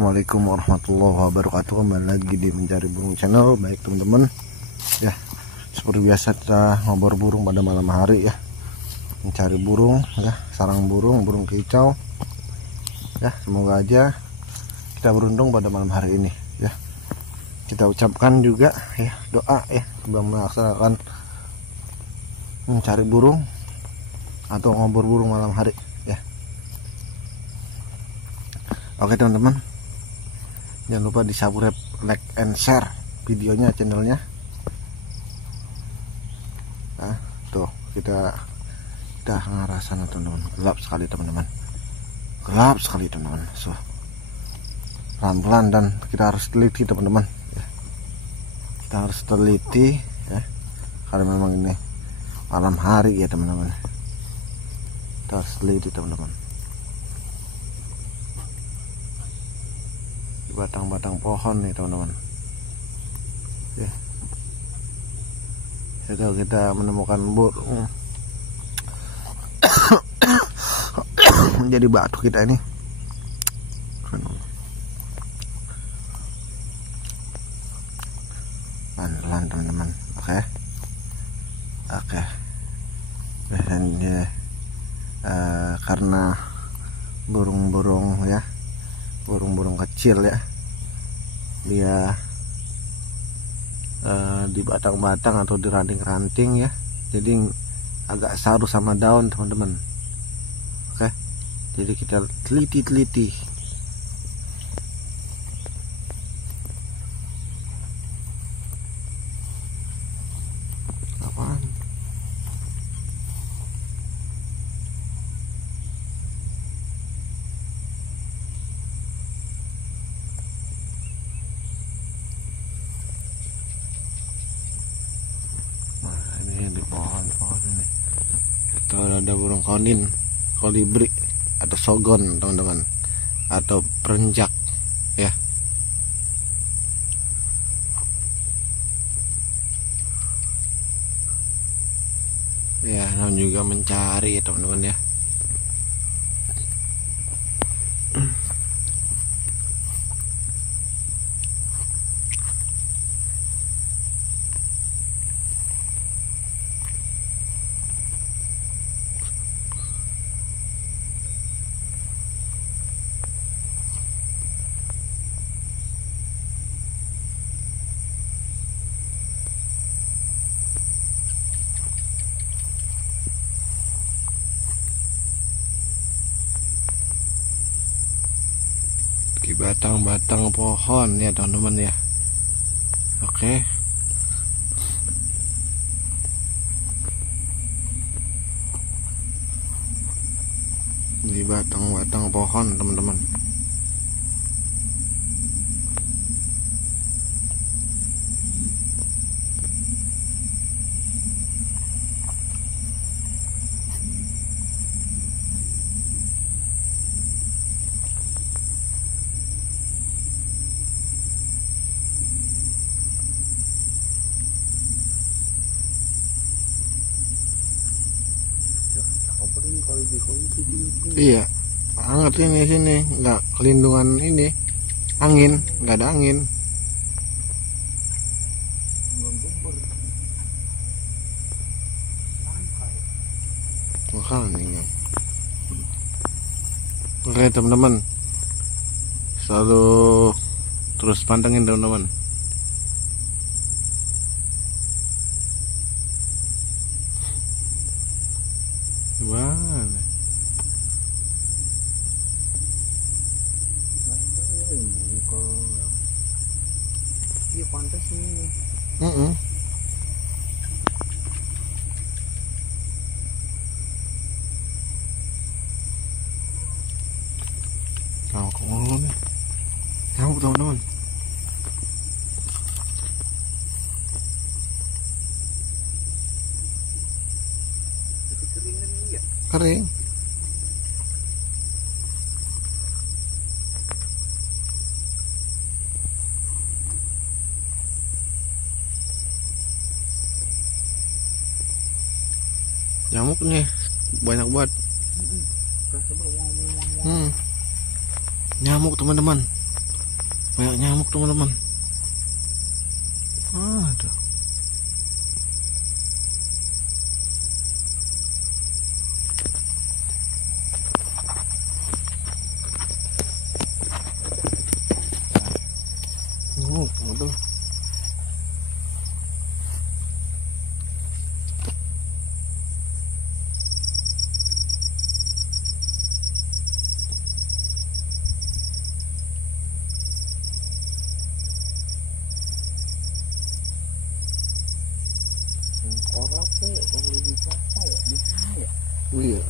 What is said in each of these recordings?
Assalamualaikum warahmatullahi wabarakatuh. Kembali lagi di Mencari Burung Channel. Baik teman-teman, ya seperti biasa kita ngobrol burung pada malam hari ya, mencari burung ya, sarang burung, burung kicau ya. Semoga aja kita beruntung pada malam hari ini ya. Kita ucapkan juga ya doa ya sebelum melaksanakan mencari burung atau ngobrol burung malam hari ya. Oke teman-teman, jangan lupa di subscribe, like, and share videonya, channelnya. Nah, tuh kita ngarah sana teman-teman. Gelap sekali teman-teman. Gelap sekali teman-teman. So, pelan-pelan dan kita harus teliti teman-teman. Ya. Kita harus teliti ya, karena memang ini malam hari ya teman-teman. Kita harus teliti teman-teman. Di batang-batang pohon nih teman-teman ya, kita menemukan burung menjadi batu kita ini. Pelan-pelan teman-teman. Oke. Dan ya, karena burung-burung ya, burung-burung kecil ya, dia di batang-batang atau di ranting-ranting ya, jadi agak saru sama daun teman-teman. Oke, jadi kita teliti apaan. Di pohon ini atau ada burung konin, kolibri atau sogon teman-teman, atau perenjak ya. Ya, namanya juga mencari ya teman-teman ya. Di batang-batang pohon ya teman-teman ya. Oke. Di batang-batang pohon teman-teman. Iya, hangat ini sini, nggak kelindungan ini angin, nggak ada angin. Makanya. Oke teman-teman, selalu terus pantengin teman-teman. Mana? Iya pantas ini. Tahu kemana nih? Tahu teman-teman. Kering. Nyamuk nih banyak banget. Nyamuk teman-teman. banyak nyamuk teman-teman. Aduh. Aduh. Orang tuh kalau bisa ya di sana ya. Iya.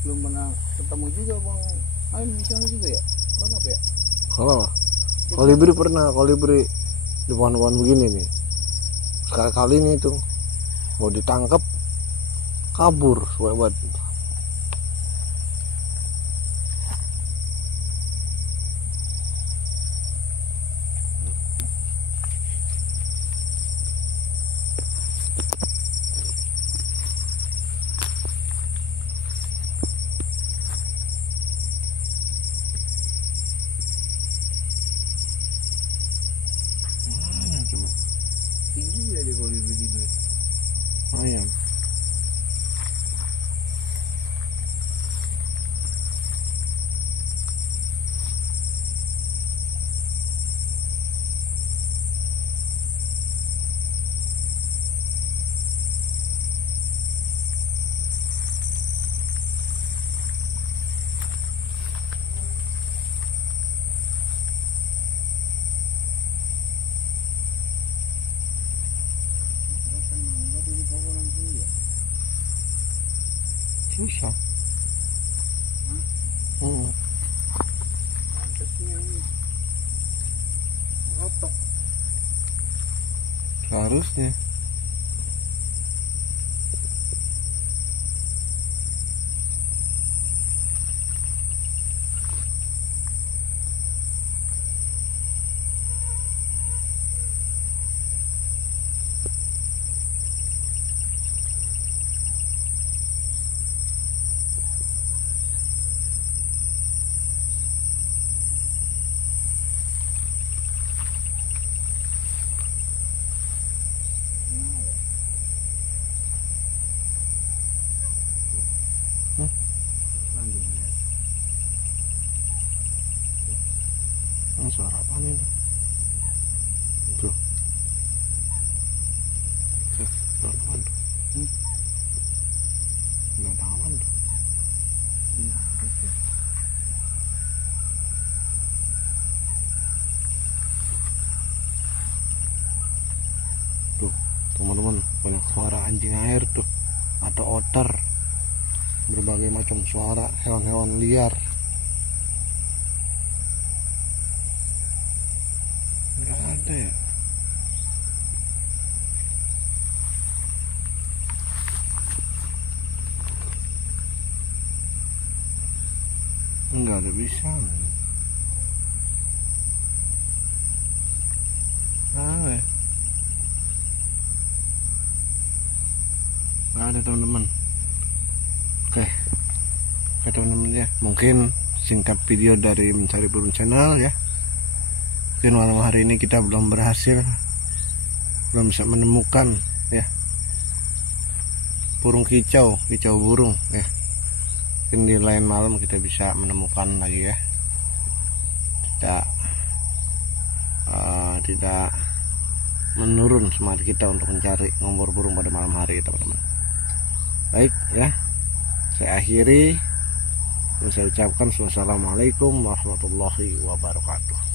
Belum pernah ketemu juga bang. Ayo di sana juga ya. Bang apa ya? Kalau kolibri pernah, kolibri di pohon-pohon begini nih. Sekali-kali ini tuh mau ditangkap kabur, buat. Tinggi ya di kolibri gitu. Lumayan. Susah. Pantasnya ini rotok. Seharusnya. Suara apa nih? Tuh. Suara apa tuh? Nggak tahu tuh. Tuh, teman-teman, banyak suara anjing air tuh, atau otter, berbagai macam suara hewan-hewan liar. Nggak ada ya. Nggak ada bisa. Apa ya? Nggak ada teman-teman. Oke teman-teman ya, mungkin singkat video dari Mencari Burung Channel ya. Mungkin malam hari ini kita belum berhasil, belum bisa menemukan ya burung kicau burung ya. Mungkin di lain malam kita bisa menemukan lagi ya. Tidak menurun semangat kita untuk mencari ngombor burung pada malam hari teman-teman. Baik ya, saya akhiri dan saya ucapkan wassalamualaikum warahmatullahi wabarakatuh.